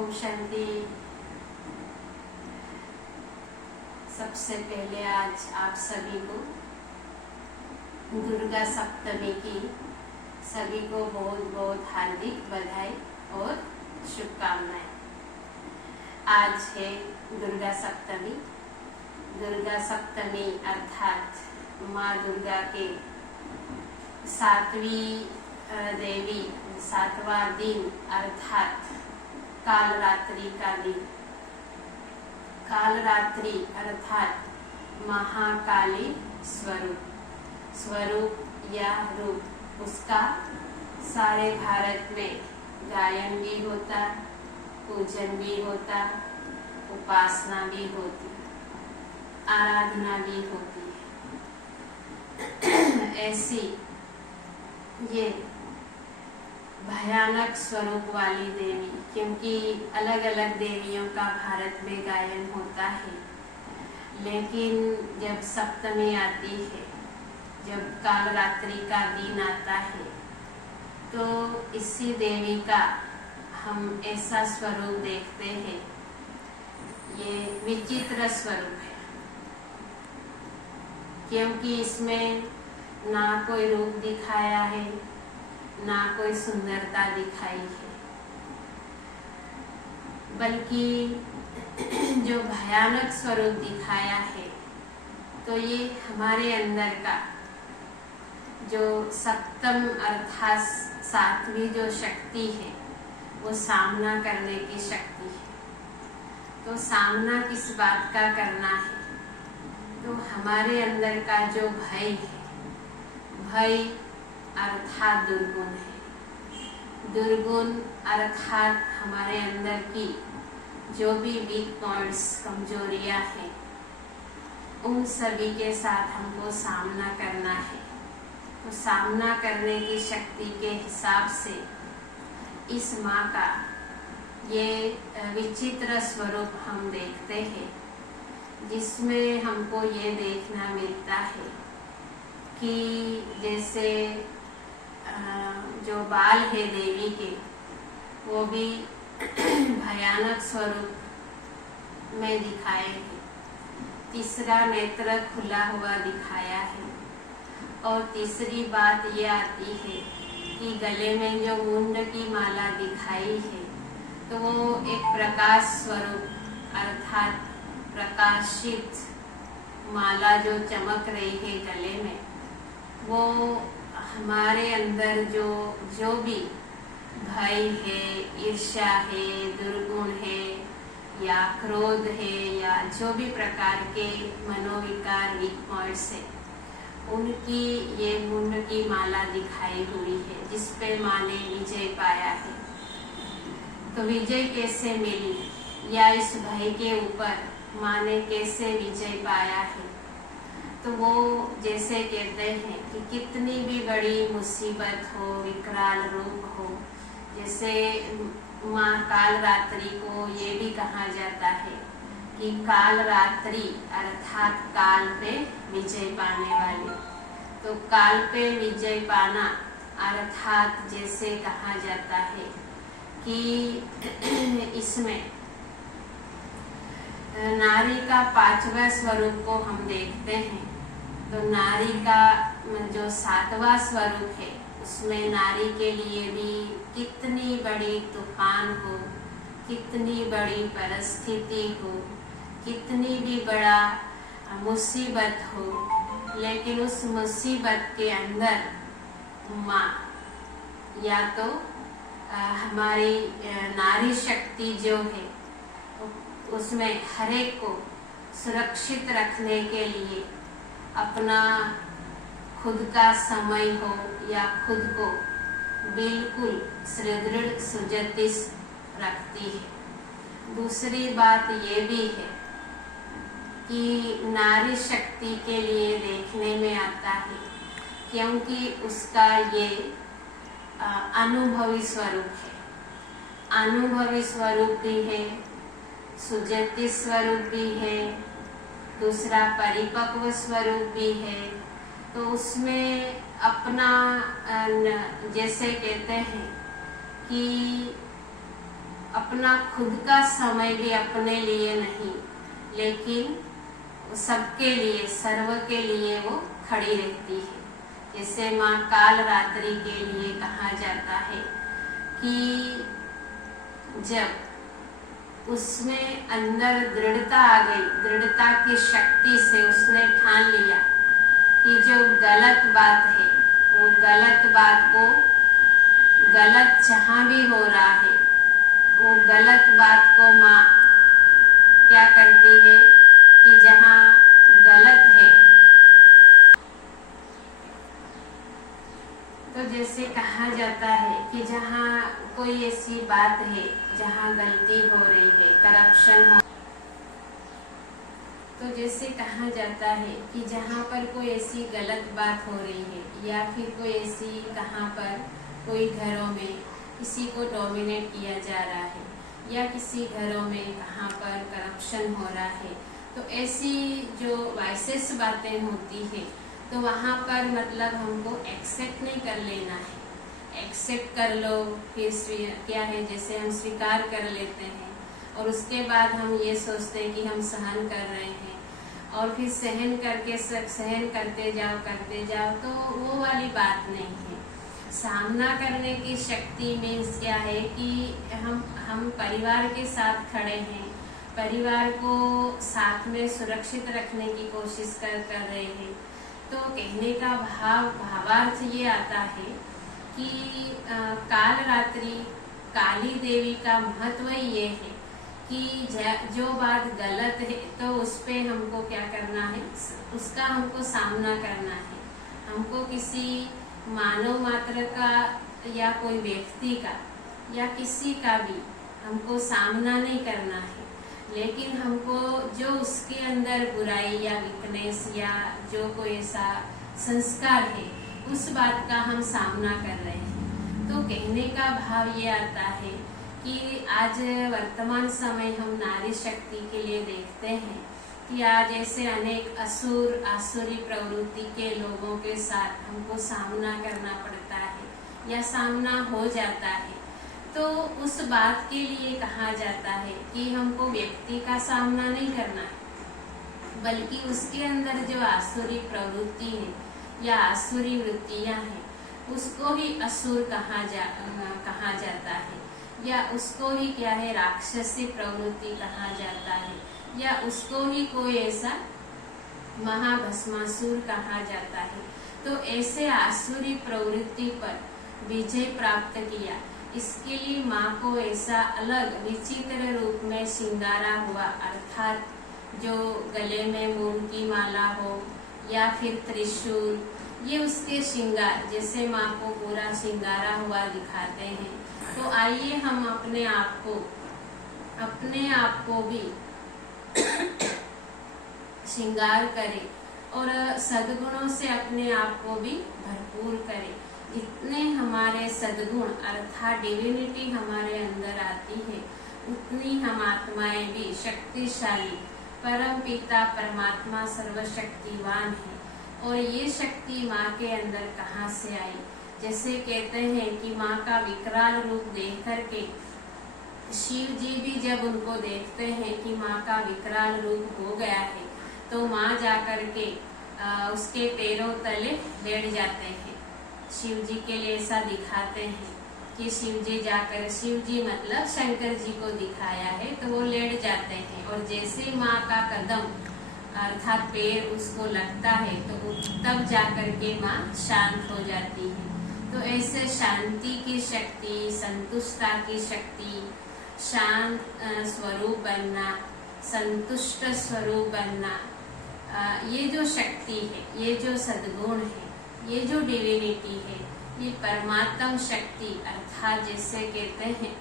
ओम शांति। सबसे पहले आज आप सभी को दुर्गा सप्तमी की सभी को बहुत बहुत हार्दिक बधाई और शुभकामनाएं। आज है दुर्गा सप्तमी। दुर्गा सप्तमी अर्थात माँ दुर्गा के सातवीं देवी सातवां दिन अर्थात कालरात्रि का दिन। कालरात्रि अर्थात महाकाली स्वरूप या रूप, उसका सारे भारत में गायन भी होता, पूजन भी होता, उपासना भी होती, आराधना भी होती है। ऐसी ये भयानक स्वरूप वाली देवी, क्योंकि अलग अलग देवियों का भारत में गायन होता है, लेकिन जब सप्तमी आती है, जब कालरात्रि का दिन आता है, तो इसी देवी का हम ऐसा स्वरूप देखते हैं। ये विचित्र स्वरूप है, क्योंकि इसमें ना कोई रूप दिखाया है, ना कोई सुंदरता दिखाई है, बल्कि जो भयानक स्वरूप दिखाया है, तो ये हमारे अंदर का जो सप्तम अर्थात सातवीं जो शक्ति है, वो सामना करने की शक्ति है। तो सामना किस बात का करना है? तो हमारे अंदर का जो भय है, भय अर्थात दुर्गुण है। दुर्गुण अर्थात हमारे अंदर की जो भी वीक पॉइंट्स, कमजोरियां हैं, उन सभी के साथ हमको सामना करना है। तो सामना करने की शक्ति के हिसाब से इस माँ का ये विचित्र स्वरूप हम देखते हैं, जिसमें हमको ये देखना मिलता है कि जैसे जो बाल है देवी के, वो भी भयानक स्वरूप में दिखाए हैं। तीसरा नेत्र खुला हुआ दिखाया है, और तीसरी बात ये आती है कि गले में जो मुंड की माला दिखाई है, तो वो एक प्रकाश स्वरूप अर्थात प्रकाशित माला जो चमक रही है गले में, वो हमारे अंदर जो भी भय है, ईर्ष्या है, दुर्गुण है, या क्रोध है, या जो भी प्रकार के मनोविकार वीक पॉइंट्स है, उनकी ये मुंड की माला दिखाई हुई है, जिस पे माँ ने विजय पाया है। तो विजय कैसे मिली, या इस भय के ऊपर माँ ने कैसे विजय पाया है? तो वो जैसे कहते हैं कि कितनी भी बड़ी मुसीबत हो, विकराल रूप हो, जैसे माँ कालरात्रि को ये भी कहा जाता है कि कालरात्रि अर्थात काल पे विजय पाने वाली। तो काल पे विजय पाना अर्थात जैसे कहा जाता है कि इसमें नारी का पांचवा स्वरूप को हम देखते हैं। तो नारी का जो सातवां स्वरूप है, उसमें नारी के लिए भी कितनी बड़ी तूफान हो, कितनी बड़ी परिस्थिति हो, कितनी भी बड़ा मुसीबत हो, लेकिन उस मुसीबत के अंदर माँ या तो हमारी नारी शक्ति जो है, उसमें हर एक को सुरक्षित रखने के लिए अपना खुद का समय हो, या खुद को बिल्कुल सुदृढ़ सुजतिस रखती है। दूसरी बात ये भी है कि नारी शक्ति के लिए देखने में आता है, क्योंकि उसका ये अनुभवी स्वरूप है, अनुभवी स्वरूप भी है, सुजति स्वरूप भी है, दूसरा परिपक्व स्वरूप भी है। तो उसमें अपना जैसे कहते हैं कि अपना खुद का समय भी अपने लिए नहीं, लेकिन सबके लिए, सर्व के लिए वो खड़ी रहती है। जैसे माँ काल रात्रि के लिए कहा जाता है कि जब उसमें अंदर दृढ़ता आ गई, दृढ़ता की शक्ति से उसने ठान लिया कि जो गलत बात है, वो गलत बात को, गलत जहाँ भी हो रहा है, वो गलत बात को माँ क्या करती है कि जहाँ गलत है, तो जैसे कहा जाता है कि जहाँ कोई ऐसी बात है जहाँ गलती हो रही है, करप्शन हो, तो जैसे कहा जाता है कि जहाँ पर कोई ऐसी गलत बात हो रही है या फिर कोई ऐसी, कहाँ पर कोई घरों में किसी को डोमिनेट किया जा रहा है या किसी घरों में कहाँ पर करप्शन हो रहा है, तो ऐसी जो वाइसेस बातें होती है, तो वहाँ पर मतलब हमको एक्सेप्ट नहीं कर लेना है। एक्सेप्ट कर लो, फिर क्या है, जैसे हम स्वीकार कर लेते हैं और उसके बाद हम ये सोचते हैं कि हम सहन कर रहे हैं, और फिर सहन करते जाओ, तो वो वाली बात नहीं है। सामना करने की शक्ति मीन्स क्या है कि हम परिवार के साथ खड़े हैं, परिवार को साथ में सुरक्षित रखने की कोशिश कर रहे हैं। तो कहने का भावार्थ ये आता है कि काल रात्रि काली देवी का महत्व ये है कि जो बात गलत है तो उस पे हमको क्या करना है, उसका हमको सामना करना है। हमको किसी मानव मात्र का या कोई व्यक्ति का या किसी का भी हमको सामना नहीं करना है, लेकिन हमको जो उसके अंदर बुराई या वीकनेस या जो कोई ऐसा संस्कार है, उस बात का हम सामना कर रहे हैं। तो कहने का भाव ये आता है कि आज वर्तमान समय हम नारी शक्ति के लिए देखते हैं कि आज ऐसे अनेक आसुरी प्रवृत्ति के लोगों के साथ हमको सामना करना पड़ता है या सामना हो जाता है। तो उस बात के लिए कहा जाता है कि हमको व्यक्ति का सामना नहीं करना है, बल्कि उसके अंदर जो आसुरी प्रवृत्ति है या आसुरी वृत्तियां हैं, उसको ही असुर कहा जाता है, या उसको ही क्या है, राक्षसी प्रवृत्ति कहा जाता है, या उसको ही कोई ऐसा महाभस्मासुर कहा जाता है। तो ऐसे आसुरी प्रवृत्ति पर विजय प्राप्त किया, इसके लिए माँ को ऐसा अलग विचित्र रूप में श्रृंगारा हुआ, अर्थात जो गले में मूंग की माला हो या फिर त्रिशूल, ये उसके श्रृंगार, जैसे माँ को पूरा श्रृंगारा हुआ दिखाते हैं। तो आइए हम अपने आप को भी श्रृंगार करें और सद्गुणों से अपने आप को भी भरपूर करें। जितने हमारे सद्गुण अर्थात डिविनिटी हमारे अंदर आती है, उतनी हम आत्माएं भी शक्तिशाली, परम पिता परमात्मा सर्वशक्तिवान है। और ये शक्ति माँ के अंदर कहाँ से आई? जैसे कहते हैं कि माँ का विकराल रूप देख करके शिव जी भी जब उनको देखते हैं कि माँ का विकराल रूप हो गया है, तो माँ जाकर के उसके पैरों तले लेट जाते हैं। शिव जी के लिए ऐसा दिखाते हैं कि शिव जी मतलब शंकर जी को दिखाया है, तो वो लेट जाते हैं, और जैसे माँ का कदम अर्थात पैर उसको लगता है, तो तब जाकर के माँ शांत हो जाती है। तो ऐसे शांति की शक्ति, संतुष्टता की शक्ति, शांत स्वरूप बनना, संतुष्ट स्वरूप बनना, ये जो शक्ति है, ये जो सद्गुण है, ये जो डिविनिटी है, ये परमात्म शक्ति अर्थात जैसे कहते हैं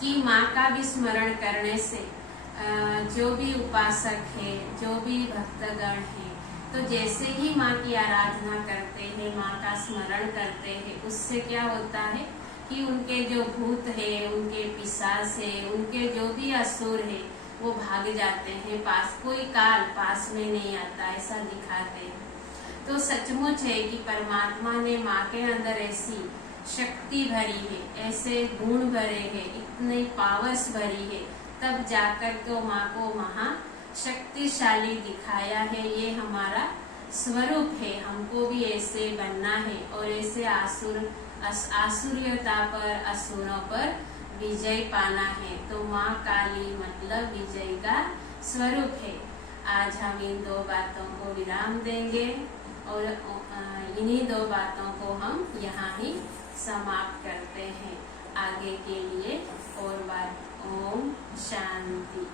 कि माँ का भी स्मरण करने से जो भी उपासक है, जो भी भक्तगण है, तो जैसे ही माँ की आराधना करते हैं, माँ का स्मरण करते हैं, उससे क्या होता है कि उनके जो भूत है, उनके पिशाच है, उनके जो भी असुर है, वो भाग जाते हैं, कोई काल पास में नहीं आता, ऐसा दिखाते हैं। तो सचमुच है कि परमात्मा ने माँ के अंदर ऐसी शक्ति भरी है, ऐसे गुण भरे है, इतने पावर्स भरी है, तब जाकर तो माँ को महाशक्तिशाली दिखाया है। ये हमारा स्वरूप है, हमको भी ऐसे बनना है और ऐसे आसुरियता पर, असुरों पर विजय पाना है। तो माँ काली मतलब विजय का स्वरूप है। आज हम इन दो बातों को विराम देंगे और इन्हीं दो बातों को हम यहाँ ही समाप्त करते हैं। आगे के लिए और बात। ओम शांति।